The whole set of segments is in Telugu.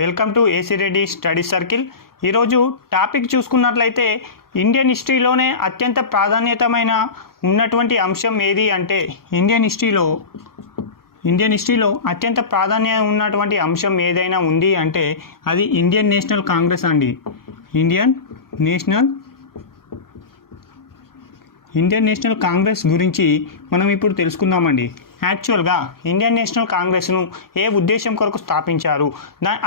Welcome to AC Reddy study circle. ఈరోజు టాపిక్ చూసుకున్నట్లయితే ఇండియన్ హిస్టరీలోనే అత్యంత ప్రాధాన్యతమైన ఉన్నటువంటి అంశం ఏది అంటే ఇండియన్ హిస్టరీలో అత్యంత ప్రాధాన్యత ఉన్నటువంటి అంశం ఏదైనా ఉంది అంటే అది ఇండియన్ నేషనల్ కాంగ్రెస్ అండి. ఇండియన్ నేషనల్ కాంగ్రెస్ గురించి మనం ఇప్పుడు తెలుసుకుందామండి. యాక్చువల్గా ఇండియన్ నేషనల్ కాంగ్రెస్ను ఏ ఉద్దేశం కొరకు స్థాపించారు,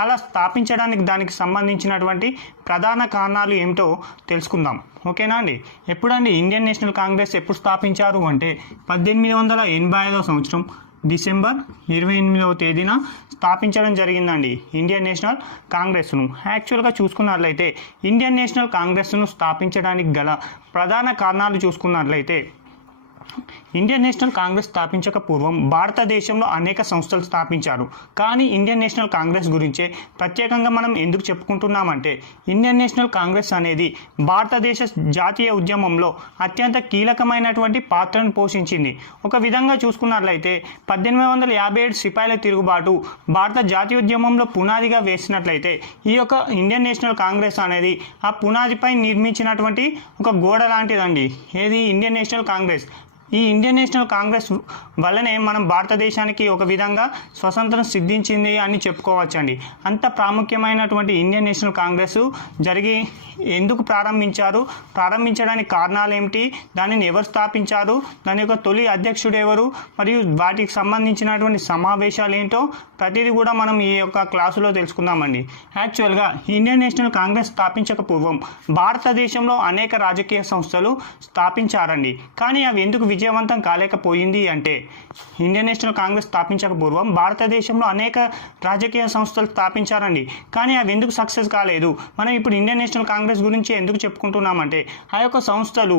అలా స్థాపించడానికి దానికి సంబంధించినటువంటి ప్రధాన కారణాలు ఏమిటో తెలుసుకుందాం. ఓకేనా అండి. ఎప్పుడండి ఇండియన్ నేషనల్ కాంగ్రెస్ ఎప్పుడు స్థాపించారు అంటే 1885 సంవత్సరం డిసెంబర్ 28వ తేదీన స్థాపించడం జరిగిందండి ఇండియన్ నేషనల్ కాంగ్రెస్ను. యాక్చువల్గా చూసుకున్నట్లయితే ఇండియన్ నేషనల్ కాంగ్రెస్ను స్థాపించడానికి గల ప్రధాన కారణాలు చూసుకున్నట్లయితే ఇండియన్ నేషనల్ కాంగ్రెస్ స్థాపించక పూర్వం భారతదేశంలో అనేక సంస్థలు స్థాపించారు. కానీ ఇండియన్ నేషనల్ కాంగ్రెస్ గురించే ప్రత్యేకంగా మనం ఎందుకు చెప్పుకుంటున్నామంటే ఇండియన్ నేషనల్ కాంగ్రెస్ అనేది భారతదేశ జాతీయ ఉద్యమంలో అత్యంత కీలకమైనటువంటి పాత్రను పోషించింది. ఒక విధంగా చూసుకున్నట్లయితే 1857 సిపాయిల తిరుగుబాటు భారత జాతీయ ఉద్యమంలో పునాదిగా వేసినట్లయితే ఈ యొక్క ఇండియన్ నేషనల్ కాంగ్రెస్ అనేది ఆ పునాదిపై నిర్మించినటువంటి ఒక గోడ లాంటిదండి. ఏది ఇండియన్ నేషనల్ కాంగ్రెస్. ఈ ఇండియన్ నేషనల్ కాంగ్రెస్ వల్లనే మనం భారతదేశానికి ఒక విధంగా స్వతంత్రం సిద్ధించింది అని చెప్పుకోవచ్చండి. అంత ప్రాముఖ్యమైనటువంటి ఇండియన్ నేషనల్ కాంగ్రెస్ ఎందుకు ప్రారంభించడానికి కారణాలు ఏమిటి, దానిని ఎవరు స్థాపించారు, దాని యొక్క తొలి అధ్యక్షుడు ఎవరు, మరియు వాటికి సంబంధించినటువంటి సమావేశాలు ఏంటో ప్రతిదీ కూడా మనం ఈ యొక్క క్లాసులో తెలుసుకుందామండి. యాక్చువల్గా ఇండియన్ నేషనల్ కాంగ్రెస్ స్థాపించక పూర్వం భారతదేశంలో అనేక రాజకీయ సంస్థలు స్థాపించారండి. కానీ అవి ఎందుకు విజయవంతం కాలేకపోయింది అంటే ఇండియన్ నేషనల్ కాంగ్రెస్ స్థాపించక పూర్వం భారతదేశంలో అనేక రాజకీయ సంస్థలు స్థాపించారండి. కానీ అవి ఎందుకు సక్సెస్ కాలేదు. మనం ఇప్పుడు ఇండియన్ నేషనల్ కాంగ్రెస్ గురించి ఎందుకు చెప్పుకుంటున్నామంటే ఆ యొక్క సంస్థలు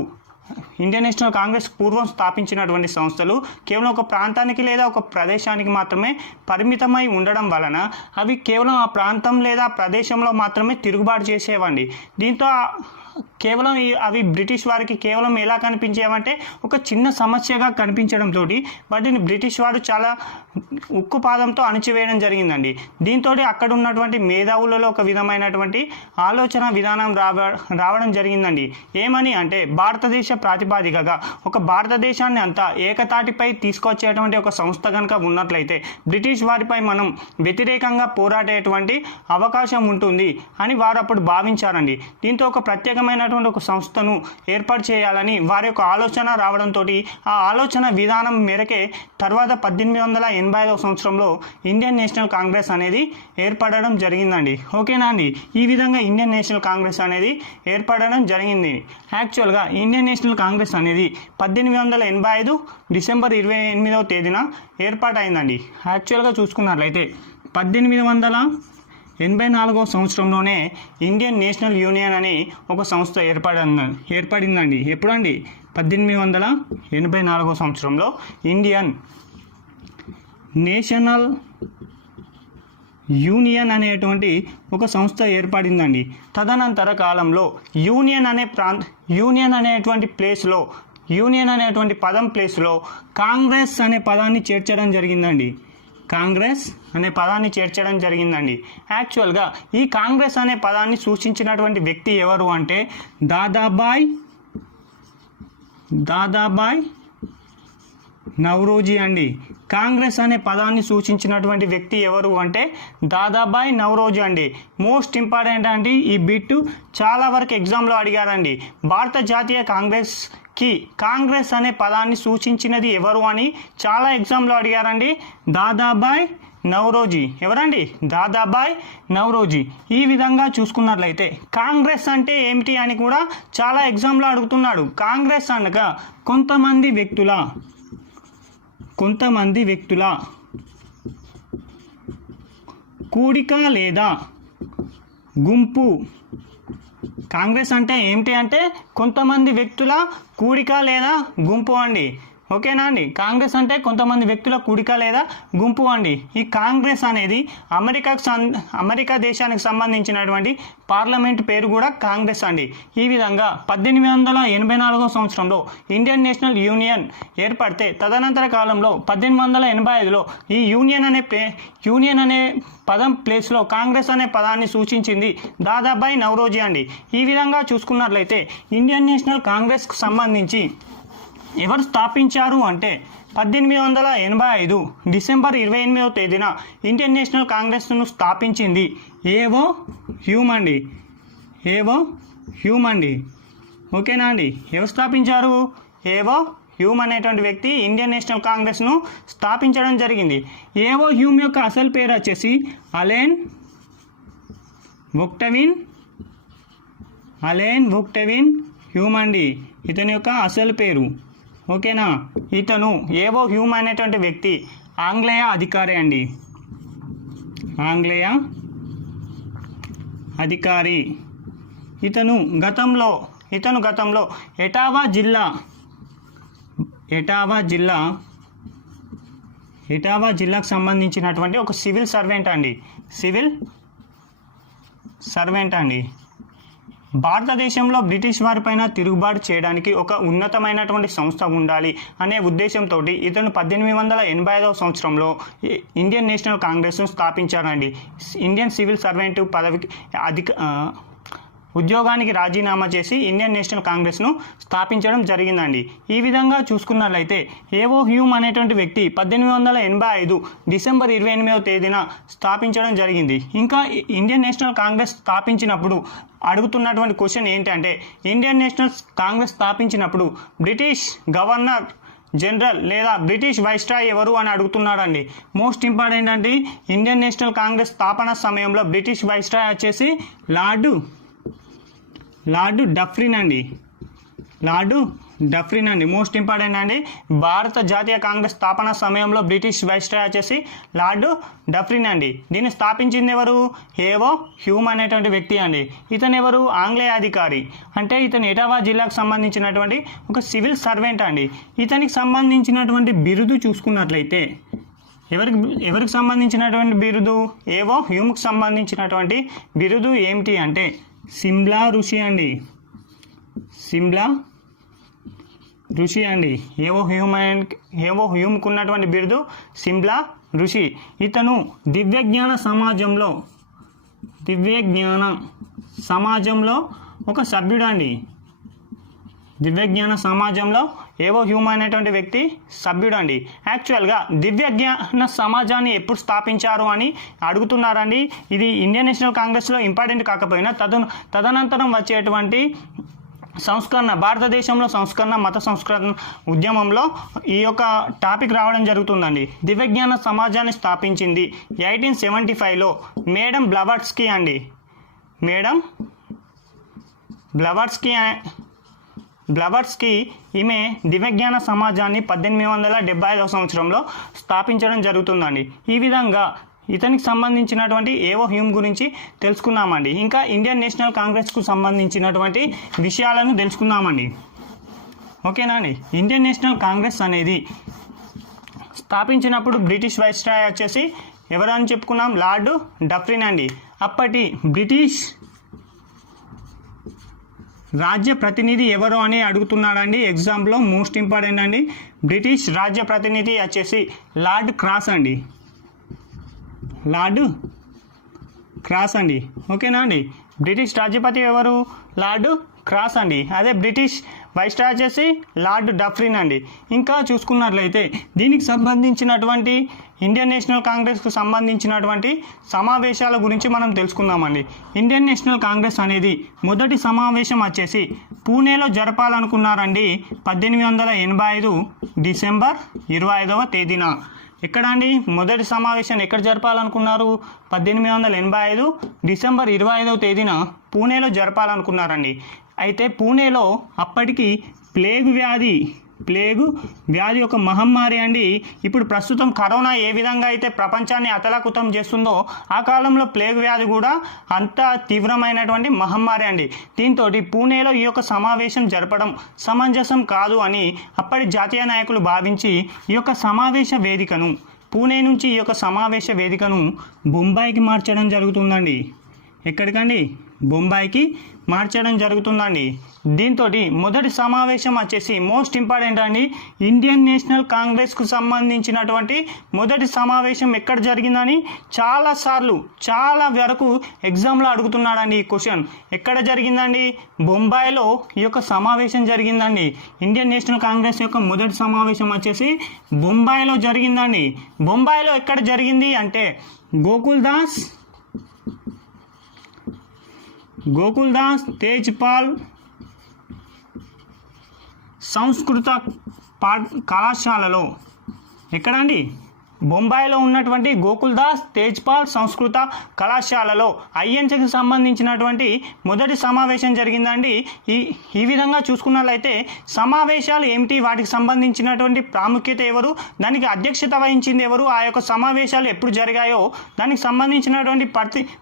ఇండియన్ నేషనల్ కాంగ్రెస్ పూర్వం స్థాపించినటువంటి సంస్థలు కేవలం ఒక ప్రాంతానికి లేదా ఒక ప్రదేశానికి మాత్రమే పరిమితమై ఉండడం వలన అవి కేవలం ఆ ప్రాంతం లేదా ప్రదేశంలో మాత్రమే తిరుగుబాటు చేసేవండి. దీంతో కేవలం అవి బ్రిటిష్ వారికి కేవలం ఎలా కనిపించేవంటే ఒక చిన్న సమస్యగా కనిపించడంతో వాటిని బ్రిటిష్ వారు చాలా ఉక్కుపాదంతో అణిచివేయడం జరిగిందండి. దీంతో అక్కడ ఉన్నటువంటి మేధావులలో ఒక విధమైనటువంటి ఆలోచన విధానం రావడం జరిగిందండి. ఏమని అంటే భారతదేశ ప్రాతిపాదికగా ఒక భారతదేశాన్ని అంతా ఏకతాటిపై తీసుకొచ్చేటువంటి ఒక సంస్థ కనుక ఉన్నట్లయితే బ్రిటిష్ వారిపై మనం వ్యతిరేకంగా పోరాడేటువంటి అవకాశం ఉంటుంది అని వారు అప్పుడు భావించారండి. దీంతో ఒక ప్రత్యేకమైనటువంటి ఒక సంస్థను ఏర్పాటు చేయాలని వారి యొక్క ఆలోచన రావడంతో ఆ ఆలోచన విధానం మేరకే తర్వాత 1885 సంవత్సరంలో ఇండియన్ నేషనల్ కాంగ్రెస్ అనేది ఏర్పడడం జరిగిందండి. ఓకేనా అండి. ఈ విధంగా ఇండియన్ నేషనల్ కాంగ్రెస్ అనేది ఏర్పడడం జరిగింది. యాక్చువల్గా ఇండియన్ నేషనల్ కాంగ్రెస్ అనేది 1885 డిసెంబర్ 28వ తేదీన ఏర్పాటైందండి. యాక్చువల్గా చూసుకున్నట్లయితే 1884 సంవత్సరంలోనే ఇండియన్ నేషనల్ యూనియన్ అని ఒక సంస్థ ఏర్పడిందండి. ఎప్పుడండి 1884 సంవత్సరంలో ఇండియన్ నేషనల్ యూనియన్ అనేటువంటి ఒక సంస్థ ఏర్పడిందండి. తదనంతర కాలంలో యూనియన్ అనేటువంటి పదం ప్లేస్లో కాంగ్రెస్ అనే పదాన్ని చేర్చడం జరిగిందండి. యాక్చువల్గా ఈ కాంగ్రెస్ అనే పదాన్ని సూచించినటువంటి వ్యక్తి ఎవరు అంటే దాదాబాయ్ నౌరోజీ అండి. కాంగ్రెస్ అనే పదాన్ని సూచించినటువంటి వ్యక్తి ఎవరు అంటే దాదాబాయ్ నౌరోజీ అండి. మోస్ట్ ఇంపార్టెంట్ అండి ఈ బిట్, చాలా వరకు ఎగ్జామ్లో అడిగారండి. భారత జాతీయ కాంగ్రెస్ అనే పదాన్ని సూచించినది ఎవరు అని చాలా ఎగ్జామ్లో అడిగారండి. దాదాబాయ్ నౌరోజీ. ఎవరండి? దాదాబాయ్ నౌరోజీ. ఈ విధంగా చూసుకున్నట్లయితే కాంగ్రెస్ అంటే ఏమిటి అని కూడా చాలా ఎగ్జామ్లో అడుగుతున్నాడు. కాంగ్రెస్ అనగా కొంతమంది వ్యక్తుల కూడిక లేదా గుంపు. కాంగ్రెస్ అంటే ఏమిటి అంటే కొంతమంది వ్యక్తుల కూడిక లేదా గుంపు అండి. ఓకేనా అండి. కాంగ్రెస్ అంటే కొంతమంది వ్యక్తుల కూడిక లేదా గుంపు అండి. ఈ కాంగ్రెస్ అనేది అమెరికా దేశానికి సంబంధించినటువంటి పార్లమెంట్ పేరు కూడా కాంగ్రెస్ అండి. ఈ విధంగా 1884 సంవత్సరంలో ఇండియన్ నేషనల్ యూనియన్ ఏర్పడితే తదనంతర కాలంలో 1885లో ఈ యూనియన్ అనే పదం ప్లేస్లో కాంగ్రెస్ అనే పదాన్ని సూచించింది దాదాబాయి నౌరోజీ అండి. ఈ విధంగా చూసుకున్నట్లయితే ఇండియన్ నేషనల్ కాంగ్రెస్కు సంబంధించి ఎవరు స్థాపించారు అంటే 1885 డిసెంబర్ 28వ తేదీన ఇండియన్ నేషనల్ కాంగ్రెస్ను స్థాపించింది ఏవో హ్యూమ్ అండి. ఏవో హ్యూమ్ అండి. ఓకేనా అండి. ఎవరు స్థాపించారు? ఏవో హ్యూమ్ అనేటువంటి వ్యక్తి ఇండియన్ నేషనల్ కాంగ్రెస్ను స్థాపించడం జరిగింది. ఏవో హ్యూమ్ యొక్క అసలు పేరు వచ్చేసి అలెన్ వొక్టెవిన్ హ్యూమ్ అండి. ఇతని యొక్క అసలు పేరు. ఓకేనా. ఇతను ఏవో హ్యూమ్ అనేటువంటి వ్యక్తి ఆంగ్లేయ అధికారి అండి. ఆంగ్లేయ అధికారి. ఇతను గతంలో ఎటావా జిల్లాకు సంబంధించినటువంటి ఒక సివిల్ సర్వెంట్ అండి. భారతదేశంలో బ్రిటిష్ వారిపైన తిరుగుబాటు చేయడానికి ఒక ఉన్నతమైనటువంటి సంస్థ ఉండాలి అనే ఉద్దేశంతో ఇతను 1885 సంవత్సరంలో ఇండియన్ నేషనల్ కాంగ్రెస్ను స్థాపించారండి. ఇండియన్ సివిల్ సర్వెంట్ పదవికి ఉద్యోగానికి రాజీనామా చేసి ఇండియన్ నేషనల్ కాంగ్రెస్ను స్థాపించడం జరిగిందండి. ఈ విధంగా చూసుకున్నట్లయితే ఏవో హ్యూమ్ అనేటువంటి వ్యక్తి 1885 డిసెంబర్ 28వ తేదీన స్థాపించడం జరిగింది. ఇంకా ఇండియన్ నేషనల్ కాంగ్రెస్ స్థాపించినప్పుడు అడుగుతున్నటువంటి క్వశ్చన్ ఏంటంటే ఇండియన్ నేషనల్ కాంగ్రెస్ స్థాపించినప్పుడు బ్రిటిష్ గవర్నర్ జనరల్ లేదా బ్రిటిష్ వైస్రాయ్ ఎవరు అని అడుగుతున్నాడండి. మోస్ట్ ఇంపార్టెంట్ అంటే ఇండియన్ నేషనల్ కాంగ్రెస్ స్థాపన సమయంలో బ్రిటిష్ వైస్రాయ్ వచ్చేసి లార్డ్ డఫ్రిన్ అండి. మోస్ట్ ఇంపార్టెంట్ అండి. భారత జాతీయ కాంగ్రెస్ స్థాపన సమయంలో బ్రిటిష్ వైస్రాయ్ వచ్చేసి లార్డ్ డఫ్రిన్ అండి. దీన్ని స్థాపించింది ఎవరు? ఏవో హ్యూమ్ అనేటువంటి వ్యక్తి అండి. ఇతను ఎవరు? ఆంగ్లేయ అధికారి. అంటే ఇతను ఎటావా జిల్లాకు సంబంధించినటువంటి ఒక సివిల్ సర్వెంట్ అండి. ఇతనికి సంబంధించినటువంటి బిరుదు చూసుకున్నట్లయితే ఎవరికి సంబంధించినటువంటి బిరుదు? ఏవో హ్యూమ్కి సంబంధించినటువంటి బిరుదు ఏమిటి అంటే సిమ్లా ఋషి అండి. ఏవో హ్యూమ్కు ఉన్నటువంటి బిరుదు సిమ్లా ఋషి. ఇతను దివ్యజ్ఞాన సమాజంలో ఒక సభ్యుడు అండి. దివ్యజ్ఞాన సమాజంలో ఏవో హ్యూమ్ అనేటువంటి వ్యక్తి సభ్యుడు అండి. యాక్చువల్గా దివ్యజ్ఞాన సమాజాన్ని ఎప్పుడు స్థాపించారు అని అడుగుతున్నారండి. ఇది ఇండియన్ నేషనల్ కాంగ్రెస్లో ఇంపార్టెంట్ కాకపోయినా తదనంతరం వచ్చేటువంటి భారతదేశంలో మత సంస్కరణ ఉద్యమంలో ఈ యొక్క టాపిక్ రావడం జరుగుతుందండి. దివ్యజ్ఞాన సమాజాన్ని స్థాపించింది 1875లో మేడం బ్లవాట్స్కీ అండి. మేడం బ్లవాట్స్కీ ఈమె దివ్యజ్ఞాన సమాజాన్ని 1875 సంవత్సరంలో స్థాపించడం జరుగుతుందండి. ఈ విధంగా ఇతనికి సంబంధించినటువంటి ఏవో హ్యూమ్ గురించి తెలుసుకున్నామండి. ఇంకా ఇండియన్ నేషనల్ కాంగ్రెస్కు సంబంధించినటువంటి విషయాలను తెలుసుకుందామండి. ఓకేనా అండి. ఇండియన్ నేషనల్ కాంగ్రెస్ అనేది స్థాపించినప్పుడు బ్రిటిష్ వైస్రాయ్ వచ్చేసి ఎవరు అని చెప్పుకున్నాం? లార్డ్ డఫ్రిన్ అండి. అప్పటి బ్రిటిష్ రాజ్య ప్రతినిధి ఎవరు అని అడుగుతున్నాడండి ఎగ్జామ్లో. మోస్ట్ ఇంపార్టెంట్ అండి. బ్రిటిష్ రాజ్య ప్రతినిధి వచ్చేసి లార్డ్ క్రాస్ అండి. ఓకేనా అండి. బ్రిటిష్ రాజ్యపతి ఎవరు? లార్డ్ క్రాస్ అండి. అదే బ్రిటిష్ వైస్రాయ్ వచ్చేసి లార్డ్ డఫ్రిన్ అండి. ఇంకా చూసుకున్నట్లయితే దీనికి సంబంధించినటువంటి ఇండియన్ నేషనల్ కాంగ్రెస్కు సంబంధించినటువంటి సమావేశాల గురించి మనం తెలుసుకుందామండి. ఇండియన్ నేషనల్ కాంగ్రెస్ అనేది మొదటి సమావేశం వచ్చేసి పూణేలో జరపాలనుకున్నారండి 1885 డిసెంబర్ 25వ తేదీన. ఎక్కడ అండి మొదటి సమావేశాన్ని ఎక్కడ జరపాలనుకున్నారు? 1885 డిసెంబర్ 25వ తేదీన పూణేలో జరపాలనుకున్నారండి. అయితే పూణేలో అప్పటికి ప్లేగ్ ప్లేగు వ్యాధి యొక్క మహమ్మారి అండి. ఇప్పుడు ప్రస్తుతం కరోనా ఏ విధంగా అయితే ప్రపంచాన్ని అతలాకుతం చేస్తుందో ఆ కాలంలో ప్లేగు వ్యాధి కూడా అంత తీవ్రమైనటువంటి మహమ్మారి అండి. దీంతో పూణేలో ఈ యొక్క సమావేశం జరపడం సమంజసం కాదు అని అప్పటి జాతీయ నాయకులు భావించి ఈ యొక్క సమావేశ వేదికను పూణే నుంచి ఈ యొక్క సమావేశ వేదికను బొంబాయికి మార్చడం జరుగుతుందండి. ఎక్కడికండి? బొంబాయికి మార్చడం జరుగుతుందండి. దీంతో మొదటి సమావేశం వచ్చేసి మోస్ట్ ఇంపార్టెంట్ అండి. ఇండియన్ నేషనల్ కాంగ్రెస్కు సంబంధించినటువంటి మొదటి సమావేశం ఎక్కడ జరిగిందని చాలాసార్లు చాలా వరకు ఎగ్జామ్లో అడుగుతున్నాడండి ఈ క్వశ్చన్. ఎక్కడ జరిగిందండి? బొంబాయిలో ఈ యొక్క సమావేశం జరిగిందండి. ఇండియన్ నేషనల్ కాంగ్రెస్ యొక్క మొదటి సమావేశం వచ్చేసి బొంబాయిలో జరిగిందండి. బొంబాయిలో ఎక్కడ జరిగింది అంటే గోకుల్దాస్ తేజ్పాల్ సంస్కృత కళాశాలలో. ఎక్కడండి? బొంబాయిలో ఉన్నటువంటి గోకుల్దాస్ తేజ్పాల్ సంస్కృత కళాశాలలో ఐఎన్సీకి సంబంధించినటువంటి మొదటి సమావేశం జరిగిందండి. ఈ విధంగా చూసుకున్నట్లయితే సమావేశాలు ఏమిటి, వాటికి సంబంధించినటువంటి ప్రాముఖ్యత ఎవరు, దానికి అధ్యక్షత వహించింది ఎవరు, ఆ యొక్క సమావేశాలు ఎప్పుడు జరిగాయో దానికి సంబంధించినటువంటి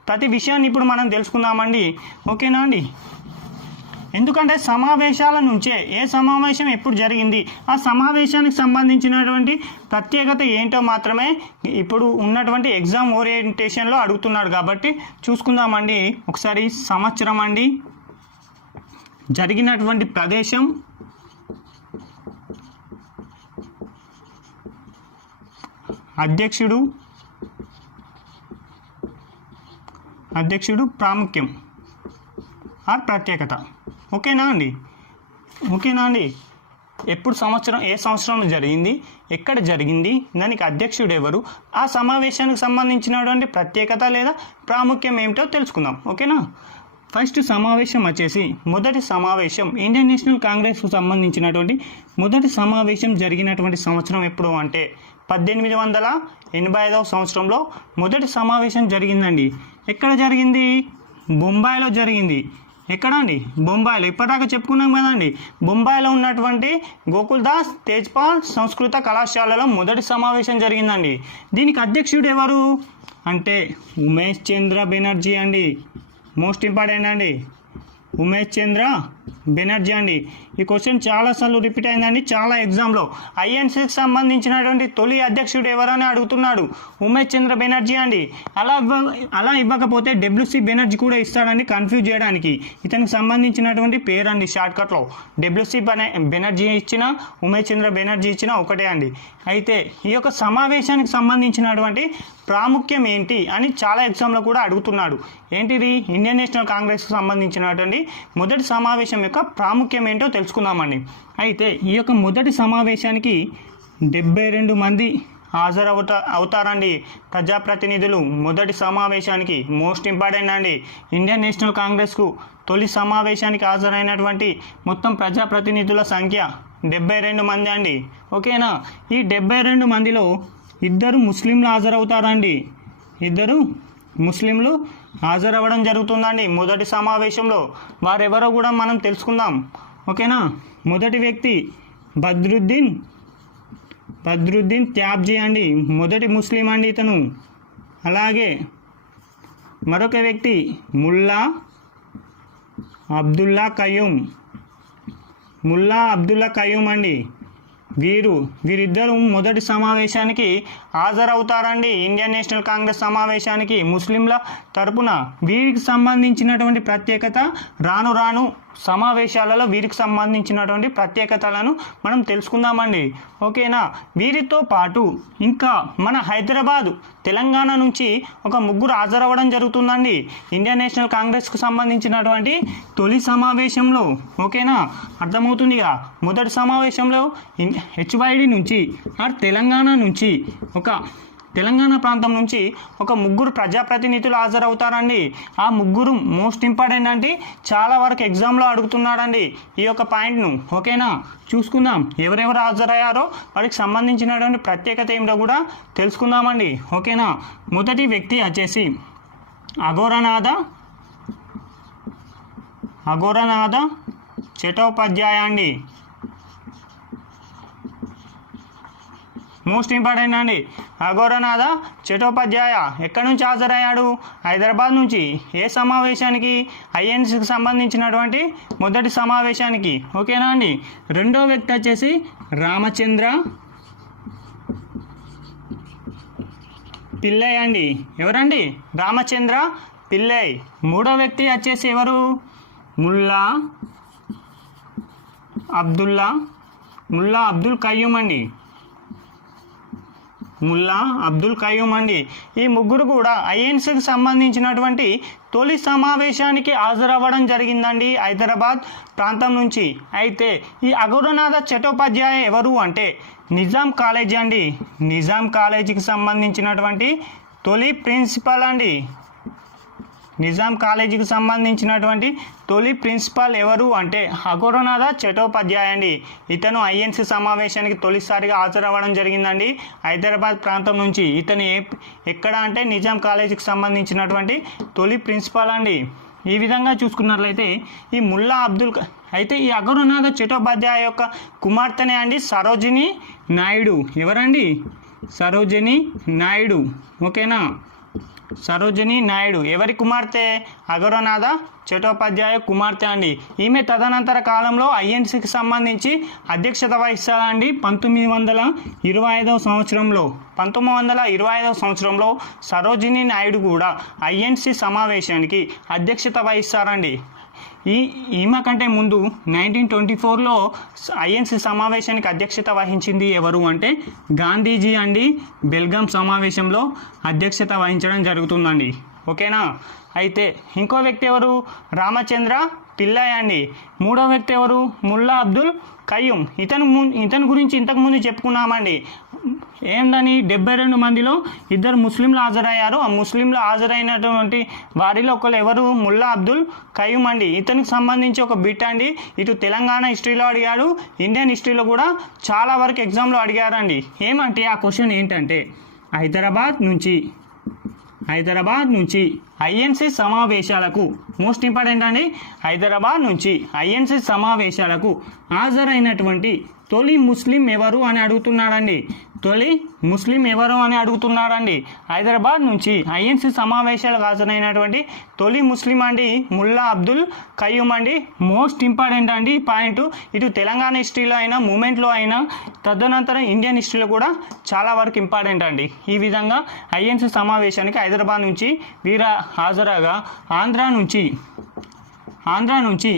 ప్రతి విషయాన్ని ఇప్పుడు మనం తెలుసుకుందామండి. ఓకేనా అండి? ఎందుకంటే సమావేశాల నుంచే ఏ సమావేశం ఎప్పుడు జరిగింది, ఆ సమావేశానికి సంబంధించినటువంటి ప్రత్యేకత ఏంటో మాత్రమే ఇప్పుడు ఉన్నటువంటి ఎగ్జామ్ ఓరియంటేషన్లో అడుగుతున్నాడు కాబట్టి చూసుకుందామండి. ఒకసారి సంవత్సరం అండి, జరిగినటువంటి ప్రదేశం, అధ్యక్షుడు ప్రాముఖ్యం ఆర్ ప్రత్యేకత. ఓకేనా అండి? ఎప్పుడు సంవత్సరం, ఏ సంవత్సరంలో జరిగింది, ఎక్కడ జరిగింది, దానికి అధ్యక్షుడు ఎవరు, ఆ సమావేశానికి సంబంధించినటువంటి ప్రత్యేకత లేదా ప్రాముఖ్యం ఏమిటో తెలుసుకుందాం. ఓకేనా? ఫస్ట్ సమావేశం వచ్చేసి మొదటి సమావేశం ఇండియన్ నేషనల్ కాంగ్రెస్కు సంబంధించినటువంటి మొదటి సమావేశం జరిగినటువంటి సంవత్సరం ఎప్పుడు అంటే 1885 సంవత్సరంలో మొదటి సమావేశం జరిగిందండి. ఎక్కడ జరిగింది? బొంబాయిలో జరిగింది. ఎక్కడ అండి? బొంబాయిలో. ఇప్పటిదాకా చెప్పుకున్నాం కదండి, బొంబాయిలో ఉన్నటువంటి గోకుల్దాస్ తేజ్పాల్ సంస్కృత కళాశాలలో మొదటి సమావేశం జరిగిందండి. దీనికి అధ్యక్షుడు ఎవరు అంటే ఉమేష్ చంద్ర బెనర్జీ అండి. మోస్ట్ ఇంపార్టెంట్ అండి, ఉమేష్ చంద్ర బెనర్జీ అండి. ఈ క్వశ్చన్ చాలాసార్లు రిపీట్ అయిందండి చాలా ఎగ్జామ్లో. ఐఎన్సీకి సంబంధించినటువంటి తొలి అధ్యక్షుడు ఎవరని అడుగుతున్నాడు, ఉమేష్ చంద్ర బెనర్జీ అండి. అలా ఇవ్వకపోతే డబ్ల్యూసి బెనర్జీ కూడా ఇస్తాడండి కన్ఫ్యూజ్ చేయడానికి. ఇతనికి సంబంధించినటువంటి పేరు అండి షార్ట్కట్లో. డబ్ల్యూసి బెనర్జీ ఇచ్చినా ఉమేష్ చంద్ర బెనర్జీ ఇచ్చినా ఒకటే అండి. అయితే ఈ యొక్క సమావేశానికి సంబంధించినటువంటి ప్రాముఖ్యం ఏంటి అని చాలా ఎగ్జామ్లో కూడా అడుగుతున్నాడు. ఏంటిది? ఇండియన్ నేషనల్ కాంగ్రెస్కి సంబంధించినటువంటి మొదటి సమావేశం యొక్క ప్రాముఖ్యం ఏంటో తెలుసుకుందామండి. అయితే ఈ యొక్క మొదటి సమావేశానికి 72 మంది అవుతారండి ప్రజాప్రతినిధులు. మొదటి సమావేశానికి మోస్ట్ ఇంపార్టెంట్ అండి. ఇండియన్ నేషనల్ కాంగ్రెస్కు తొలి సమావేశానికి హాజరైనటువంటి మొత్తం ప్రజాప్రతినిధుల సంఖ్య 72 మంది అండి. ఓకేనా? ఈ 72 మందిలో 2 ముస్లింలు హాజరవుతారండి. 2 ముస్లింలు హాజరవ్వడం జరుగుతుందండి మొదటి సమావేశంలో. వారెవరో కూడా మనం తెలుసుకుందాం. ఓకేనా? మొదటి వ్యక్తి బద్రుద్దీన్ త్యాబ్జీ అండి, మొదటి ముస్లిం అండి ఇతను. అలాగే మరొక వ్యక్తి ముల్లా అబ్దుల్లా కయ్యూమ్ అండి. వీరిద్దరూ మొదటి సమావేశానికి హాజరవుతారండి. ఇండియన్ నేషనల్ కాంగ్రెస్ సమావేశానికి ముస్లింల తరపున. వీరికి సంబంధించినటువంటి ప్రత్యేకత రాను సమావేశాలలో వీరికి సంబంధించినటువంటి ప్రత్యేకతలను మనం తెలుసుకుందామండి. ఓకేనా? వీరితో పాటు ఇంకా మన హైదరాబాదు తెలంగాణ నుంచి ఒక 3 హాజరవ్వడం జరుగుతుందండి ఇండియన్ నేషనల్ కాంగ్రెస్కు సంబంధించినటువంటి తొలి సమావేశంలో. ఓకేనా? అర్థమవుతుందిగా. మొదటి సమావేశంలో హెచ్వైడి నుంచి తెలంగాణ ప్రాంతం నుంచి ఒక 3 ప్రజాప్రతినిధులు హాజరవుతారండి. ఆ 3 మోస్ట్ ఇంపార్టెంట్ అంటే చాలా వరకు ఎగ్జామ్లో అడుగుతున్నాడండి ఈ యొక్క పాయింట్ను. ఓకేనా? చూసుకుందాం ఎవరెవరు హాజరయ్యారో వారికి సంబంధించినటువంటి ప్రత్యేకత ఏమిటో కూడా తెలుసుకుందామండి. ఓకేనా? మొదటి వ్యక్తి వచ్చేసి అఘోరనాథ చటోపాధ్యాయ అండి. మోస్ట్ ఇంపార్టెంట్ అండి. అఘోరనాథ చటోపాధ్యాయ ఎక్కడి నుంచి హాజరయ్యాడు? హైదరాబాద్ నుంచి. ఏ సమావేశానికి? ఐఎన్సీకి సంబంధించినటువంటి మొదటి సమావేశానికి. ఓకేనా అండి. రెండో వ్యక్తి వచ్చేసి రామచంద్ర పిల్లై అండి. ఎవరండి? రామచంద్ర పిల్లై. మూడో వ్యక్తి వచ్చేసి ఎవరు? ముల్లా అబ్దుల్ కయ్యూమ్ అండి. ముల్లా అబ్దుల్ కయ్యూమ్ అండి. ఈ ముగ్గురు కూడా ఐఎన్సీకి సంబంధించినటువంటి తొలి సమావేశానికి హాజరవ్వడం జరిగిందండి హైదరాబాద్ ప్రాంతం నుంచి. అయితే ఈ అఘోరనాథ చటోపాధ్యాయ ఎవరు అంటే నిజాం కాలేజీ అండి. నిజాం కాలేజీకి సంబంధించినటువంటి తొలి ప్రిన్సిపల్ అండి. నిజాం కాలేజీకి సంబంధించినటువంటి తొలి ప్రిన్సిపాల్ ఎవరు అంటే అఘోరనాథ చటోపాధ్యాయ అండి. ఇతను ఐఎన్సీ సమావేశానికి తొలిసారిగా హాజరవ్వడం జరిగిందండి హైదరాబాద్ ప్రాంతం నుంచి. ఇతను ఎక్కడ అంటే నిజాం కాలేజీకి సంబంధించినటువంటి తొలి ప్రిన్సిపాల్ అండి. ఈ విధంగా చూసుకున్నట్లయితే ఈ ముల్లా అయితే ఈ అఘోరనాథ చటోపాధ్యాయ యొక్క కుమార్తెనే అండి సరోజిని నాయుడు. ఎవరండి? సరోజిని నాయుడు. ఓకేనా. సరోజిని నాయుడు ఎవరి కుమార్తె? అఘోరనాథ చటోపాధ్యాయ కుమార్తె అండి. ఈమె తదనంతర కాలంలో ఐఎన్సీకి సంబంధించి అధ్యక్షత వహిస్తారండి 1925 సంవత్సరంలో సరోజిని నాయుడు కూడా ఐఎన్సీ సమావేశానికి అధ్యక్షత వహిస్తారండి. ఈమె కంటే ముందు 1924లో ఐఎన్సీ సమావేశానికి అధ్యక్షత వహించింది ఎవరు అంటే గాంధీజీ అండి. బెల్గాం సమావేశంలో అధ్యక్షత వహించడం జరుగుతుందండి. ఓకేనా. అయితే ఇంకో వ్యక్తి ఎవరు? రామచంద్ర పిల్లై అండి. మూడో వ్యక్తి ఎవరు? ముల్లా అబ్దుల్ కయ్యూమ్. ఇతని గురించి ఇంతకుముందు చెప్పుకున్నామండి. ఏందని 72 మందిలో 2 ముస్లింలు హాజరయ్యారు. ఆ ముస్లింలు హాజరైనటువంటి వారిలో ఒకరు ఎవరు? ముల్లా అబ్దుల్ కయ్యూమ్ అండి. ఇతనికి సంబంధించి ఒక బిట్ అండి. ఇటు తెలంగాణ హిస్టరీలో అడిగాడు, ఇండియన్ హిస్టరీలో కూడా చాలా వరకు ఎగ్జామ్లో అడిగారండి. ఏమంటే ఆ క్వశ్చన్ ఏంటంటే హైదరాబాద్ నుంచి ఐఎన్సీ సమావేశాలకు, మోస్ట్ ఇంపార్టెంట్ అండి, హైదరాబాద్ నుంచి ఐఎన్సీ సమావేశాలకు హాజరైనటువంటి తొలి ముస్లిం ఎవరు అని అడుగుతున్నాడండి. హైదరాబాద్ నుంచి ఐఎన్సీ సమావేశాలకు హాజరైనటువంటి తొలి ముస్లిం అండి ముల్లా అబ్దుల్ కయ్యూమ్ అండి. మోస్ట్ ఇంపార్టెంట్ అండి ఈ పాయింట్. ఇటు తెలంగాణ హిస్టరీలో అయినా, మూమెంట్లో అయినా, తదనంతరం ఇండియన్ హిస్టరీలో కూడా చాలా వరకు ఇంపార్టెంట్ అండి. ఈ విధంగా ఐఎన్సీ సమావేశానికి హైదరాబాద్ నుంచి వీర హాజరగా ఆంధ్ర నుంచి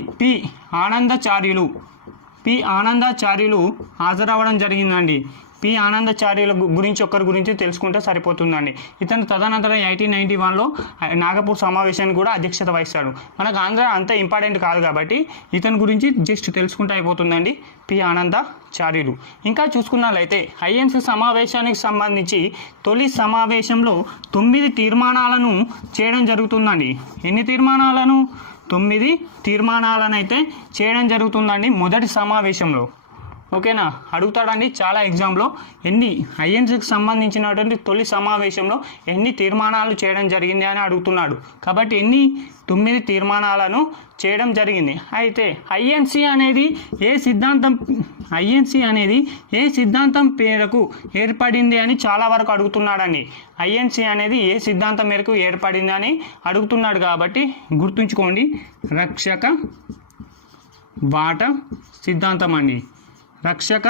పి ఆనందాచార్యులు హాజరవ్వడం జరిగిందండి. పి ఆనందాచార్యుల ఒకరి గురించి తెలుసుకుంటే సరిపోతుందండి. ఇతను తదనంతరం 1891లో నాగపూర్ సమావేశానికి కూడా అధ్యక్షత వహిస్తాడు. మనకు ఆంధ్ర అంత ఇంపార్టెంట్ కాదు కాబట్టి ఇతని గురించి జస్ట్ తెలుసుకుంటే అయిపోతుందండి. పి ఆనందాచార్యులు. ఇంకా చూసుకున్నట్లయితే ఐఎన్సీ సమావేశానికి సంబంధించి తొలి సమావేశంలో 9 తీర్మానాలను చేయడం జరుగుతుందండి. ఎన్ని తీర్మానాలను? 9 తీర్మానాలను అయితే చేయడం జరుగుతుందండి మొదటి సమావేశంలో. ఓకేనా. అడుగుతాడండి చాలా ఎగ్జామ్లో ఐఎన్సీకి సంబంధించినటువంటి తొలి సమావేశంలో ఎన్ని తీర్మానాలు చేయడం జరిగింది అని అడుగుతున్నాడు. కాబట్టి 9 తీర్మానాలను చేయడం జరిగింది. అయితే ఐఎన్సీ అనేది ఏ సిద్ధాంతం మేరకు ఏర్పడింది అని చాలా వరకు అడుగుతున్నాడండి. ఐఎన్సీ అనేది ఏ సిద్ధాంతం మేరకు ఏర్పడింది అని అడుగుతున్నాడు. కాబట్టి గుర్తుంచుకోండి, రక్షక వాట సిద్ధాంతం అండి. రక్షక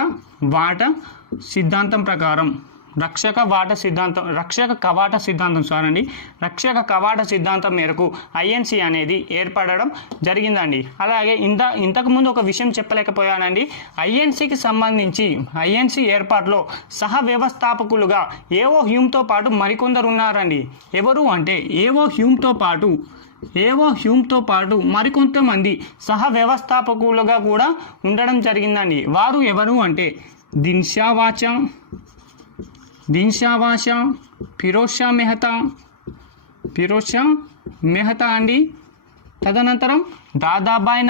కవాట సిద్ధాంతం మేరకు ఐఎన్సీ అనేది ఏర్పడడం జరిగిందండి. అలాగే ఇంతకుముందు ఒక విషయం చెప్పలేకపోయానండి. ఐఎన్సీ ఏర్పాటులో సహ వ్యవస్థాపకులుగా ఏవో హ్యూమ్తో పాటు మరికొందరు ఉన్నారండి. ఎవరు అంటే ఏవో హ్యూమ్తో పాటు మరికొంతమంది సహ వ్యవస్థాపకులుగా కూడా ఉండడం జరిగిందండి. వారు ఎవరు అంటే దిన్షా వాషా, ఫిరోజ్ షా మెహతా అండి. తదనంతరం దాదాబాయ్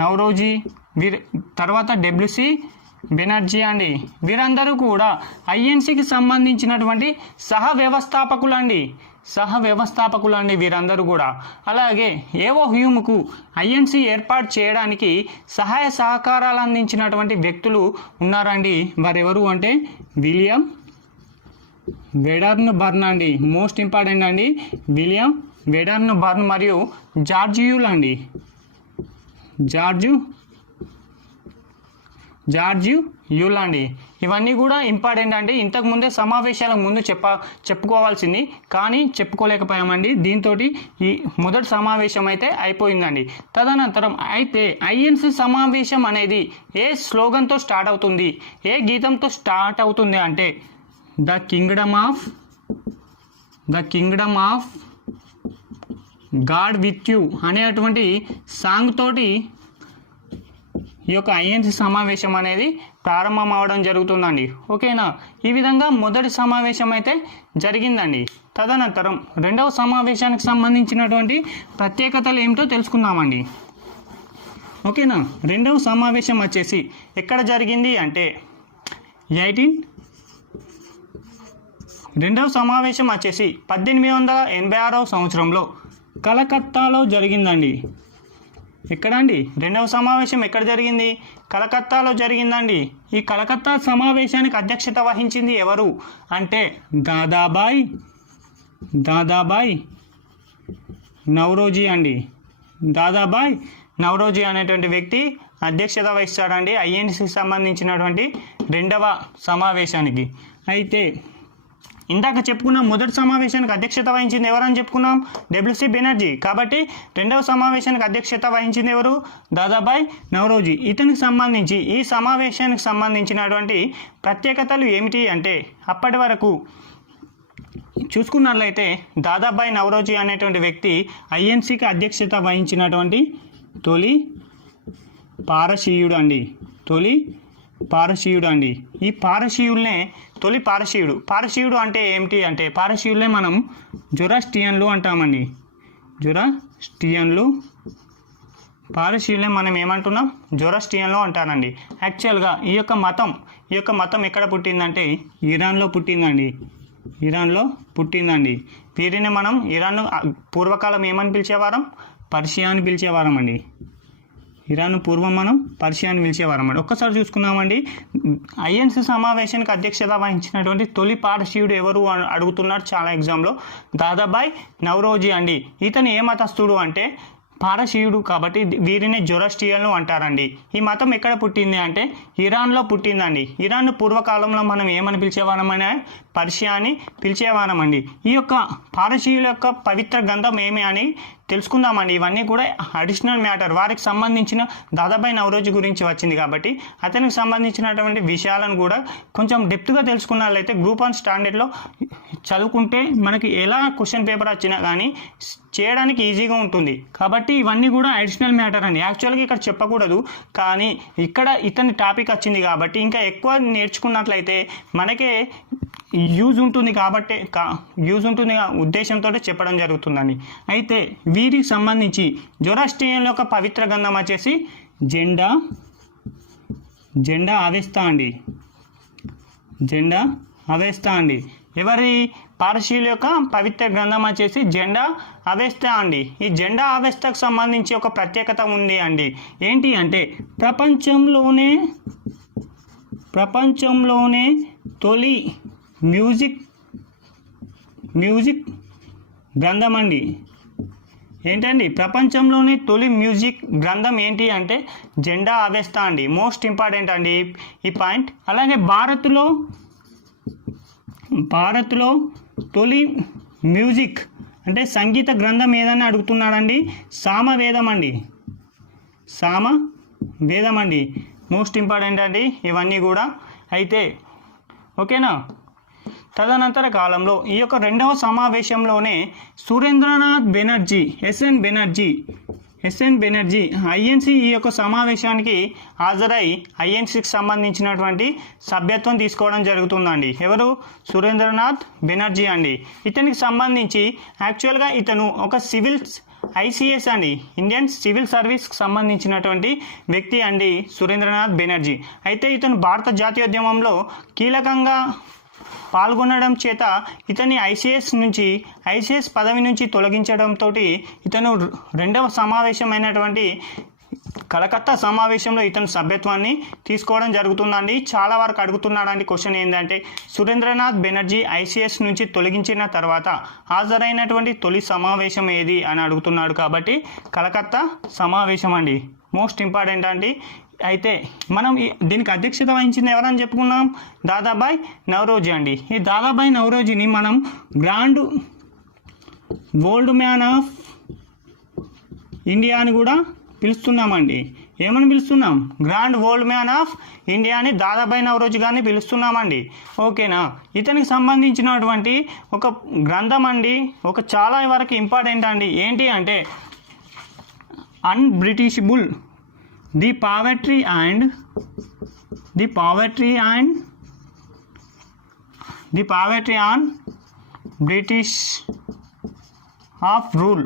నౌరోజీ తర్వాత డబ్ల్యూసి బెనర్జీ అండి. వీరందరూ కూడా ఐఎన్సీకి సంబంధించినటువంటి సహ వ్యవస్థాపకులు అండి. సహ వ్యవస్థాపకులు అండి వీరందరూ కూడా. అలాగే ఏవో హ్యూమ్కు ఐఎన్సి ఏర్పాటు చేయడానికి సహాయ సహకారాలు అందించినటువంటి వ్యక్తులు ఉన్నారండి. వారెవరు అంటే విలియం వెడర్న్ బర్న్ అండి. మోస్ట్ ఇంపార్టెంట్ అండి, విలియం వెడర్న్ బర్న్ మరియు జార్జియూల్ అండి. జార్జియు యూల్ అండి. ఇవన్నీ కూడా ఇంపార్టెంట్ అండి. ఇంతకుముందే సమావేశాలకు ముందు చెప్పుకోవాల్సింది కానీ చెప్పుకోలేకపోయామండి. దీంతో ఈ మొదటి సమావేశం అయితే అయిపోయిందండి. తదనంతరం అయితే ఐఎన్సి సమావేశం అనేది ఏ స్లోగన్తో స్టార్ట్ అవుతుంది, ఏ గీతంతో స్టార్ట్ అవుతుంది అంటే the Kingdom of God with you అనేటువంటి సాంగ్ తోటి ఈ యొక్క ఐఎన్సి సమావేశం అనేది ప్రారంభం అవడం జరుగుతుందండి. ఓకేనా, ఈ విధంగా మొదటి సమావేశం అయితే జరిగిందండి. తదనంతరం రెండవ సమావేశానికి సంబంధించినటువంటి ప్రత్యేకతలు ఏమిటో తెలుసుకుందామండి. ఓకేనా, రెండవ సమావేశం వచ్చేసి ఎక్కడ జరిగింది అంటే రెండవ సమావేశం వచ్చేసి 1886 సంవత్సరంలో కలకత్తాలో జరిగిందండి. ఎక్కడ అండి రెండవ సమావేశం ఎక్కడ జరిగింది? కలకత్తాలో జరిగిందండి. ఈ కలకత్తా సమావేశానికి అధ్యక్షత వహించింది ఎవరు అంటే దాదాబాయ్ నౌరోజీ అండి. దాదాబాయ్ నౌరోజీ అనేటువంటి వ్యక్తి అధ్యక్షత వహిస్తాడండి ఐఎన్సికి సంబంధించినటువంటి రెండవ సమావేశానికి. అయితే ఇందాక చెప్పుకున్నాం మొదటి సమావేశానికి అధ్యక్షత వహించింది ఎవరని చెప్పుకున్నాం, డబ్ల్యూసి బెనర్జీ. కాబట్టి రెండవ సమావేశానికి అధ్యక్షత వహించింది ఎవరు, దాదాబాయ్ నౌరోజీ. ఇతనికి సంబంధించి ఈ సమావేశానికి సంబంధించినటువంటి ప్రత్యేకతలు ఏమిటి అంటే అప్పటి వరకు చూసుకున్నట్లయితే దాదాబాయ్ నౌరోజీ అనేటువంటి వ్యక్తి ఐఎన్సికి అధ్యక్షత వహించినటువంటి తొలి పారసీయుడు అండి. ఈ పారసీయుల్నే తొలి పారసీయుడు అంటే ఏమిటి అంటే పారసీయుల్నే మనం జొరాస్ట్రియన్లు అంటామండి. పారసీయుల్నే మనం ఏమంటున్నాం, జొరాస్ట్రియన్లు అంటారండి. యాక్చువల్గా ఈ యొక్క మతం ఎక్కడ పుట్టిందంటే ఇరాన్లో పుట్టిందండి. వీరిని మనం ఇరాన్ పూర్వకాలం ఏమని పిలిచేవారం, పర్షియా అని పిలిచేవారం అండి. ఇరాన్ పూర్వం మనం పర్షియా అని పిలిచేవారం అండి. ఒక్కసారి చూసుకున్నామండి, ఐఎన్సి సమావేశానికి అధ్యక్షత వహించినటువంటి తొలి పారసీయుడు ఎవరు అడుగుతున్నారు చాలా ఎగ్జామ్లో, దాదాబాయ్ నౌరోజీ అండి. ఇతను ఏ మతస్థుడు అంటే పారసీయుడు, కాబట్టి వీరిని జొరాస్ట్రియన్లు అంటారండి. ఈ మతం ఎక్కడ పుట్టింది అంటే ఇరాన్లో పుట్టిందండి. ఇరాన్ పూర్వకాలంలో మనం ఏమని పిలిచేవారమనే పర్షియా అని పిలిచేవారమండి. ఈ యొక్క పారసీయుల యొక్క పవిత్ర గ్రంథం ఏమి అని తెలుసుకుందామండి. ఇవన్నీ కూడా అడిషనల్ మ్యాటర్, వారికి సంబంధించిన దాదాబాయ్ నౌరోజీ గురించి వచ్చింది కాబట్టి అతనికి సంబంధించినటువంటి విషయాలను కూడా కొంచెం డెప్త్గా తెలుసుకున్నట్లయితే గ్రూప్ 1 స్టాండర్డ్లో చదువుకుంటే మనకి ఎలా క్వశ్చన్ పేపర్ వచ్చినా కానీ చేయడానికి ఈజీగా ఉంటుంది. కాబట్టి ఇవన్నీ కూడా అడిషనల్ మ్యాటర్ అండి. యాక్చువల్గా ఇక్కడ చెప్పకూడదు కానీ ఇక్కడ ఇతని టాపిక్ వచ్చింది కాబట్టి ఇంకా ఎక్కువ నేర్చుకున్నట్లయితే మనకే యూజ్ ఉంటుంది కాబట్టి ఉద్దేశంతో చెప్పడం జరుగుతుందండి. అయితే వీరికి సంబంధించి జొరాస్ట్రియన్ యొక్క పవిత్ర గ్రంథం వచ్చేసి జెండా అవెస్తా అండి. ఎవరి పారసీయుల యొక్క పవిత్ర గ్రంథం వచ్చేసి జెండా అవెస్తా అండి. ఈ జెండా అవెస్తాకు సంబంధించి ఒక ప్రత్యేకత ఉంది అండి. ఏంటి అంటే ప్రపంచంలోనే తొలి మ్యూజిక్ గ్రంథం అండి. ఏంటండి ప్రపంచంలోని తొలి మ్యూజిక్ గ్రంథం ఏంటి అంటే జెండా అవెస్తా అండి. మోస్ట్ ఇంపార్టెంట్ అండి ఈ పాయింట్. అలాగే భారత్లో తొలి మ్యూజిక్ అంటే సంగీత గ్రంథం ఏదని అడుగుతున్నాడండి, సామవేదం అండి. మోస్ట్ ఇంపార్టెంట్ అండి ఇవన్నీ కూడా. అయితే ఓకేనా, తదనంతర కాలంలో ఈ యొక్క రెండవ సమావేశంలోనే సురేంద్రనాథ్ బెనర్జీ ఎస్ఎన్ బెనర్జీ ఐఎన్సి ఈ యొక్క సమావేశానికి హాజరై ఐఎన్సికి సంబంధించినటువంటి సభ్యత్వం తీసుకోవడం జరుగుతుందండి. ఎవరు? సురేంద్రనాథ్ బెనర్జీ అండి. ఇతనికి సంబంధించి యాక్చువల్గా ఇతను ఒక ఐసిఎస్ అండి, ఇండియన్ సివిల్ సర్వీస్కి సంబంధించినటువంటి వ్యక్తి అండి సురేంద్రనాథ్ బెనర్జీ. అయితే ఇతను భారత జాతీయోద్యమంలో కీలకంగా పాల్గొనడం చేత ఇతన్ని ఐసిఎస్ పదవి నుంచి తొలగించడంతో ఇతను రెండవ సమావేశమైనటువంటి కలకత్తా సమావేశంలో ఇతను సభ్యత్వాన్ని తీసుకోవడం జరుగుతుందండి. చాలా వరకు అడుగుతున్నాడండి క్వశ్చన్ ఏంటంటే సురేంద్రనాథ్ బెనర్జీ ఐసిఎస్ నుంచి తొలగించిన తర్వాత హాజరైనటువంటి తొలి సమావేశం ఏది అని అడుగుతున్నాడు. కాబట్టి కలకత్తా సమావేశం అండి, మోస్ట్ ఇంపార్టెంట్ అండి. అయితే మనం దీనికి అధ్యక్షత వహించింది ఎవరని చెప్పుకున్నాం? దాదాబాయ్ నౌరోజీ అండి. ఈ దాదాబాయ్ నౌరోజీని మనం grand old man of India అని కూడా పిలుస్తున్నామండి. ఏమని పిలుస్తున్నాం? Grand old man of India అని దాదాబాయ్ నౌరోజీ గారిని పిలుస్తున్నామండి. ఓకేనా? ఇతనికి సంబంధించినటువంటి ఒక గ్రంథం అండి, ఒక చాలా వరకు ఇంపార్టెంట్ అండి. ఏంటి అంటే unbritishable the poverty on British of rule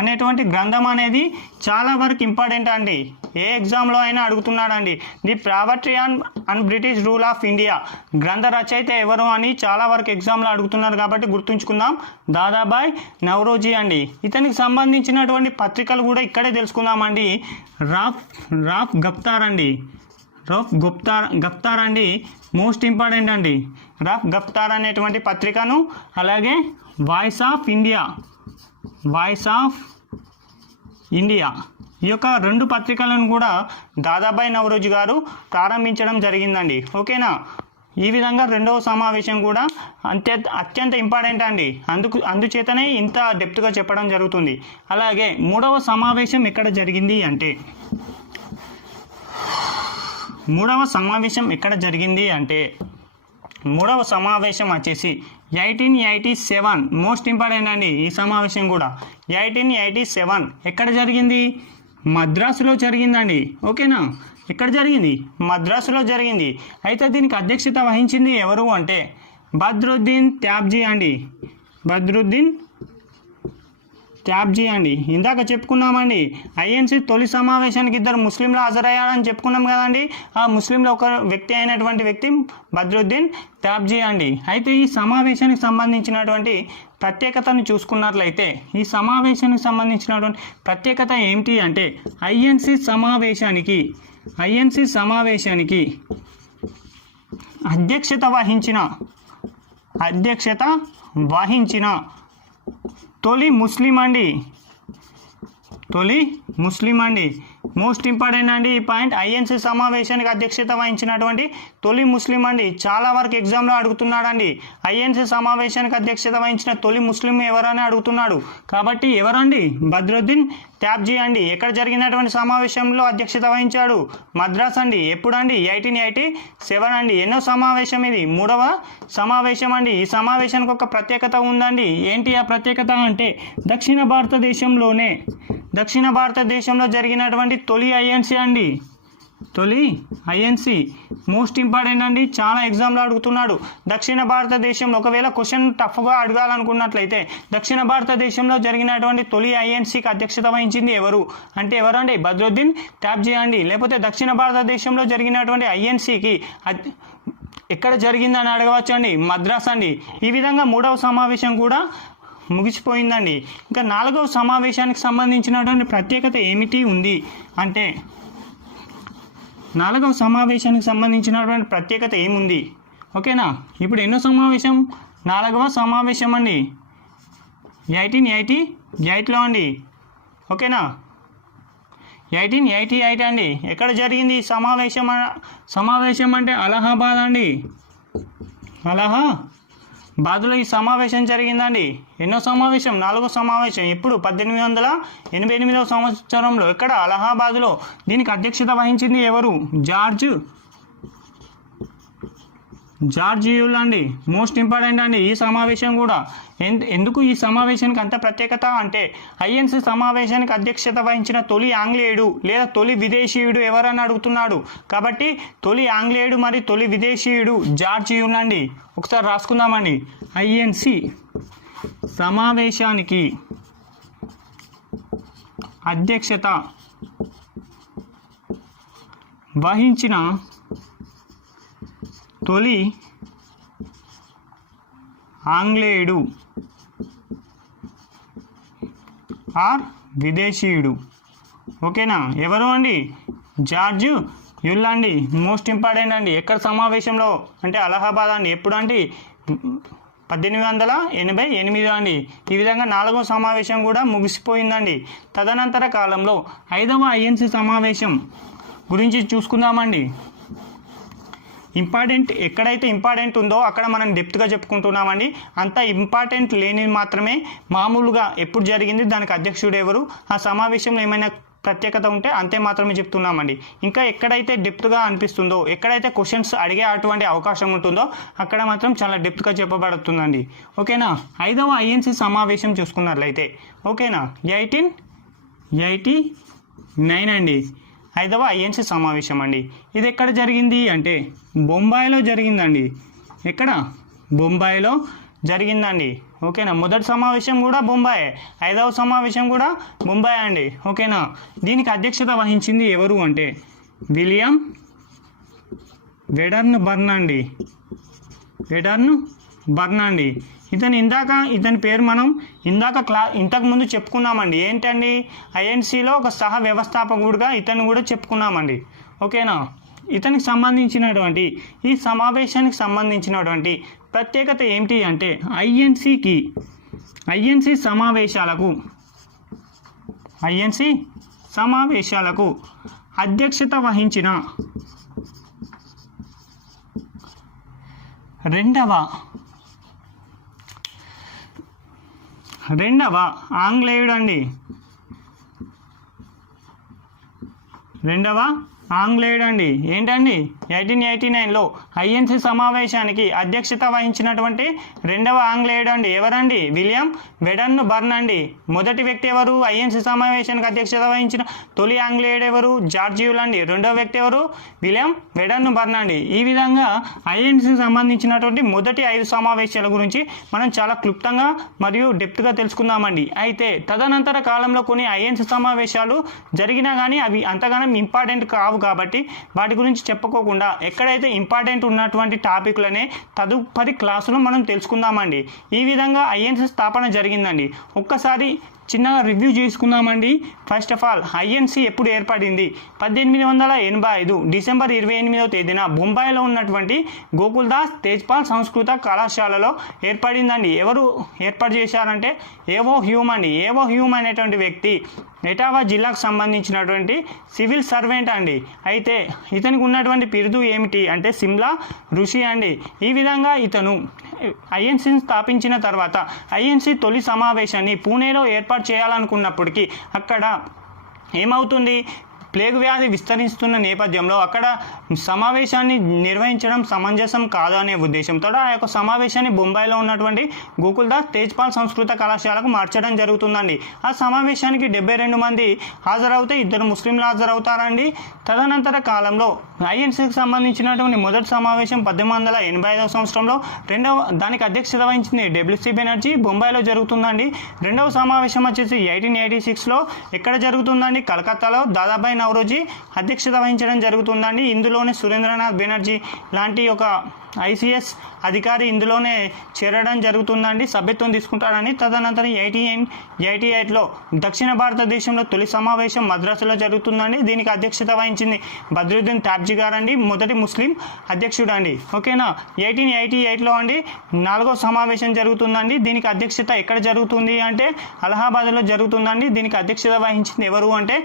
అనేటువంటి గ్రంథం అనేది చాలా వరకు ఇంపార్టెంట్ అండి. ఏ ఎగ్జామ్లో అయినా అడుగుతున్నాడండి. The poverty on British rule of India గ్రంథ రచయిత ఎవరు అని చాలా వరకు ఎగ్జామ్లో అడుగుతున్నారు. కాబట్టి గుర్తుంచుకుందాం, దాదాబాయ్ నౌరోజీ అండి. ఇతనికి సంబంధించినటువంటి పత్రికలు కూడా ఇక్కడే తెలుసుకుందామండి. రాఫ్ గఫ్తార్ అండి, గఫ్తార్ అండి, మోస్ట్ ఇంపార్టెంట్ అండి. రాఫ్ గఫ్తార్ అనేటువంటి పత్రికను, అలాగే వాయిస్ ఆఫ్ ఇండియా ఈ యొక్క రెండు పత్రికలను కూడా దాదాబాయ్ నౌరోజీ గారు ప్రారంభించడం జరిగిందండి. ఓకేనా? ఈ విధంగా రెండవ సమావేశం కూడా అత్యంత ఇంపార్టెంట్ అండి. అందుచేతనే ఇంత డెప్త్గా చెప్పడం జరుగుతుంది. అలాగే మూడవ సమావేశం ఎక్కడ జరిగింది అంటే మూడవ సమావేశం వచ్చేసి 1887 మోస్ట్ ఇంపార్టెంట్ అండి. ఈ సమావేశం కూడా 1887 ఎక్కడ జరిగింది? మద్రాసులో జరిగిందండి. ఓకేనా? ఎక్కడ జరిగింది? మద్రాసులో జరిగింది. అయితే దీనికి అధ్యక్షత వహించింది ఎవరు అంటే బద్రుద్దీన్ త్యాబ్జీ అండి. ఇందాక చెప్పుకున్నామండి, ఐఎన్సి తొలి సమావేశానికి ఇద్దరు ముస్లింలు హాజరయ్యారని చెప్పుకున్నాం కదండి. ఆ ముస్లింలో ఒక వ్యక్తి అయినటువంటి వ్యక్తి బద్రుద్దీన్ త్యాబ్జీ అండి. అయితే ఈ సమావేశానికి సంబంధించినటువంటి ప్రత్యేకతను చూసుకున్నట్లయితే ఈ సమావేశానికి సంబంధించినటువంటి ప్రత్యేకత ఏమిటి అంటే ఐఎన్సి సమావేశానికి అధ్యక్షత వహించిన తొలి ముస్లిం అండి. మోస్ట్ ఇంపార్టెంట్ అండి ఈ పాయింట్. ఐఎన్సి సమావేశానికి అధ్యక్షత వహించినటువంటి తొలి ముస్లిం అండి. చాలా వరకు ఎగ్జామ్లో అడుగుతున్నాడండి. ఐఎన్సి సమావేశానికి అధ్యక్షత వహించిన తొలి ముస్లిం ఎవరని అడుగుతున్నాడు. కాబట్టి ఎవరండి? బద్రుద్దీన్ త్యాబ్జీ అండి. ఎక్కడ జరిగినటువంటి సమావేశంలో అధ్యక్షత వహించాడు? మద్రాస్ అండి. ఎప్పుడండి? 1887 అండి. ఎన్నో సమావేశం ఇది? మూడవ సమావేశం అండి. ఈ సమావేశానికి ఒక ప్రత్యేకత ఉందండి. ఏంటి ఆ ప్రత్యేకత అంటే దక్షిణ భారతదేశంలో జరిగినటువంటి తొలి ఐఎన్సి అండి. మోస్ట్ ఇంపార్టెంట్ అండి. చాలా ఎగ్జామ్లో అడుగుతున్నాడు. దక్షిణ భారతదేశంలో ఒకవేళ క్వశ్చన్ టఫ్గా అడగాలనుకున్నట్లయితే దక్షిణ భారతదేశంలో జరిగినటువంటి తొలి ఐఎన్సికి అధ్యక్షత వహించింది ఎవరు అంటే ఎవరండి? బద్రుద్దీన్ త్యాబ్జీ అండి. లేకపోతే దక్షిణ భారతదేశంలో జరిగినటువంటి ఐఎన్సికి ఎక్కడ జరిగిందని అడగవచ్చు అండి. మద్రాస్ అండి. ఈ విధంగా మూడవ సమావేశం కూడా ముగిసిపోయిందండి. ఇంకా నాలుగవ సమావేశానికి సంబంధించినటువంటి ప్రత్యేకత ఏమిటి ఉంది అంటే ఏముంది? ఓకేనా? ఇప్పుడు ఎన్నో సమావేశం? నాలుగవ సమావేశం అండి. 1888లో అండి. ఓకేనా? 1888 అండి. ఎక్కడ జరిగింది ఈ సమావేశం అంటే అలహాబాద్ అండి. అలహాబాద్లో ఈ సమావేశం జరిగిందండి. ఎన్నో సమావేశం? నాలుగో సమావేశం. ఎప్పుడు? 1888వ సంవత్సరంలో. ఎక్కడ? అలహాబాద్లో. దీనికి అధ్యక్షత వహించింది ఎవరు? జార్జియుల్ అండి. మోస్ట్ ఇంపార్టెంట్ అండి ఈ సమావేశం కూడా. ఎందుకు ఈ సమావేశానికి అంత ప్రత్యేకత అంటే ఐఎన్సి సమావేశానికి అధ్యక్షత వహించిన తొలి ఆంగ్లేయుడు లేదా తొలి విదేశీయుడు ఎవరని అడుగుతున్నాడు. కాబట్టి తొలి ఆంగ్లేయుడు మరియు తొలి విదేశీయుడు జార్జియుల్ అండి. ఒకసారి రాసుకుందామండి. ఐఎన్సి సమావేశానికి అధ్యక్షత వహించిన తొలి ఆంగ్లేయుడు ఆర్ విదేశీయుడు. ఓకేనా? ఎవరు అండి? జార్జ్ యుల్ అండి. మోస్ట్ ఇంపార్టెంట్ అండి. ఎక్కడ సమావేశంలో అంటే అలహాబాద్ అండి. ఎప్పుడు అంటే 1888 అండి. ఈ విధంగా 4వ సమావేశం కూడా ముగిసిపోయిందండి. తదనంతర కాలంలో 5వ ఐఎన్సి సమావేశం గురించి చూసుకుందామండి. ఇంపార్టెంట్ ఎక్కడైతే ఇంపార్టెంట్ ఉందో అక్కడ మనం డెప్త్గా చెప్పుకుంటున్నామండి. అంత ఇంపార్టెంట్ లేనిది మాత్రమే మామూలుగా ఎప్పుడు జరిగింది, దానికి అధ్యక్షుడు ఎవరు, ఆ సమావేశంలో ఏమైనా ప్రత్యేకత ఉంటే అంతే మాత్రమే చెప్తున్నామండి. ఇంకా ఎక్కడైతే డెప్త్గా అనిపిస్తుందో, ఎక్కడైతే క్వశ్చన్స్ అడిగే అటువంటి అవకాశం ఉంటుందో అక్కడ మాత్రం చాలా డెప్త్గా చెప్పబడుతుందండి. ఓకేనా? 5వ ఐఎన్సి సమావేశం చూసుకున్నట్లయితే ఓకేనా 1889 అండి 5వ ఐఎన్సి సమావేశం అండి. ఇది ఎక్కడ జరిగింది అంటే బొంబాయిలో జరిగిందండి. ఎక్కడ? బొంబాయిలో జరిగిందండి. ఓకేనా? మొదటి సమావేశం కూడా బొంబాయే, 5వ సమావేశం కూడా బొంబాయి అండి. ఓకేనా? దీనికి అధ్యక్షత వహించింది ఎవరు అంటే విలియం వెడర్న్ బర్న్ అండి. వెడర్న్ బర్న్ అండి. ఇతని పేరు మనం ఇంతకుముందు చెప్పుకున్నామండి. ఏంటండి? ఐఎన్సిలో ఒక సహ వ్యవస్థాపకుడుగా ఇతను కూడా చెప్పుకున్నామండి. ఓకేనా? ఇతనికి సంబంధించినటువంటి ఈ సమావేశానికి సంబంధించినటువంటి ప్రత్యేకత ఏంటి అంటే ఐఎన్సి సమావేశాలకు అధ్యక్షత వహించిన రెండవ ఆంగ్లేయుడు అండి. ఏంటండి? 1889లో ఐఎన్సి సమావేశానికి అధ్యక్షత వహించినటువంటి రెండవ ఆంగ్లేయుడు అండి. ఎవరండి? విలియం వెడర్న్ బర్న్ అండి. మొదటి వ్యక్తి ఎవరు? ఐఎన్సి సమావేశానికి అధ్యక్షత వహించిన తొలి ఆంగ్లేయుడు ఎవరు? జార్జ్ యుల్ అండి. రెండవ వ్యక్తి ఎవరు? విలియం వెడర్న్ బర్న్ అండి. ఈ విధంగా ఐఎన్సికి సంబంధించినటువంటి మొదటి 5 సమావేశాల గురించి మనం చాలా క్లుప్తంగా మరియు డెప్త్గా తెలుసుకుందామండి. అయితే తదనంతర కాలంలో కొన్ని ఐఎన్సి సమావేశాలు జరిగినా కానీ అవి అంతగానం ఇంపార్టెంట్ కావు కాబట్టి వాటి గురించి చెప్పుకోకుండా ఎక్కడైతే ఇంపార్టెంట్ ఉన్నటువంటి టాపిక్లనే తదుపరి క్లాసులో మనం తెలుసుకుందామండి. ఈ విధంగా ఐఎన్సి స్థాపన జరిగిందండి. ఒక్కసారి చిన్నగా రివ్యూ చేసుకుందామండి. ఫస్ట్ ఆఫ్ ఆల్ ఐఎన్సి ఎప్పుడు ఏర్పడింది? 1885 డిసెంబర్ 28వ తేదీన బొంబాయిలో ఉన్నటువంటి గోకుల్దాస్ తేజ్పాల్ సంస్కృత కళాశాలలో ఏర్పడిందండి. ఎవరు ఏర్పాటు చేశారంటే ఏవో హ్యూమ్ అండి. ఏవో హ్యూమ్ అనేటువంటి వ్యక్తి ఎటావా జిల్లాకు సంబంధించినటువంటి సివిల్ సర్వెంట్ అండి. అయితే ఇతనికి ఉన్నటువంటి బిరుదు ఏమిటి అంటే సిమ్లా ఋషి అండి. ఈ విధంగా ఇతను ఐఎన్సిని స్థాపించిన తర్వాత ఐఎన్సి తొలి సమావేశాన్ని పూణేలో ఏర్పాటు చేయాలనుకున్నప్పటికీ అక్కడ ఏమవుతుంది? ప్లేగు వ్యాధి విస్తరిస్తున్న నేపథ్యంలో అక్కడ సమావేశాన్ని నిర్వహించడం సమంజసం కాదు అనే ఉద్దేశంతో ఆ యొక్క సమావేశాన్ని బొంబాయిలో ఉన్నటువంటి గోకుల్దాస్ తేజ్పాల్ సంస్కృత కళాశాలకు మార్చడం జరుగుతుందండి. ఆ సమావేశానికి 72 మంది హాజరవుతే 2 ముస్లింలు హాజరవుతారండి. తదనంతర కాలంలో ఐఎన్సీకి సంబంధించినటువంటి మొదటి సమావేశం 1885 సంవత్సరంలో, దానికి అధ్యక్షత వహించింది డబ్ల్యూసి బెనర్జీ, బొంబాయిలో జరుగుతుందండి. రెండవ సమావేశం వచ్చేసి 1886లో ఎక్కడ జరుగుతుందండి? కలకత్తాలో దాదాబాయి నౌరోజీ అధ్యక్షత వహించడం జరుగుతుందండి. ఇందులోనే సురేంద్రనాథ్ బెనర్జీ లాంటి ఒక ఐసిఎస్ అధికారి ఇందులోనే చేరడం జరుగుతుందండి, సభ్యత్వం తీసుకుంటాడని. తదనంతరం 1888లో దక్షిణ భారతదేశంలో తొలి సమావేశం మద్రాసులో జరుగుతుందండి. దీనికి అధ్యక్షత వహించింది బద్రుద్దీన్ తాబ్జీ గారు అండి, మొదటి ముస్లిం అధ్యక్షుడు అండి. ఓకేనా? 1888లో అండి 4వ సమావేశం జరుగుతుందండి. దీనికి అధ్యక్షత ఎక్కడ జరుగుతుంది అంటే అలహాబాద్లో జరుగుతుందండి. దీనికి అధ్యక్షత వహించింది ఎవరు అంటే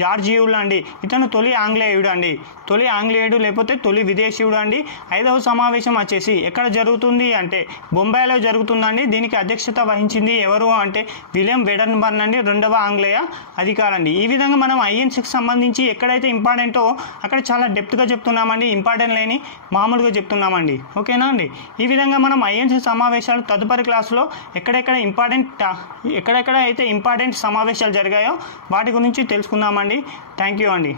జార్జ్ యుల్ అండి. ఇతను తొలి ఆంగ్లేయుడు అండి. తొలి ఆంగ్లేయుడు లేకపోతే తొలి విదేశీయుడు అండి. 5వ సమావేశం వచ్చేసి ఎక్కడ జరుగుతుంది అంటే బొంబాయిలో జరుగుతుందండి. దీనికి అధ్యక్షత వహించింది ఎవరు అంటే విలియం వెడర్న్ బర్న్ అండి, రెండవ ఆంగ్లేయ అధికారండి. ఈ విధంగా మనం ఐఎన్సీకి సంబంధించి ఎక్కడైతే ఇంపార్టెంటో అక్కడ చాలా డెప్త్గా చెప్తున్నామండి, ఇంపార్టెంట్ లేని మామూలుగా చెప్తున్నామండి. ఓకేనా అండి? ఈ విధంగా మనం ఐఎన్సీ సమావేశాలు తదుపరి క్లాసులో ఎక్కడెక్కడ అయితే ఇంపార్టెంట్ సమావేశాలు జరిగాయో వాటి గురించి తెలుసుకుందామండి. థ్యాంక్ యూ అండి.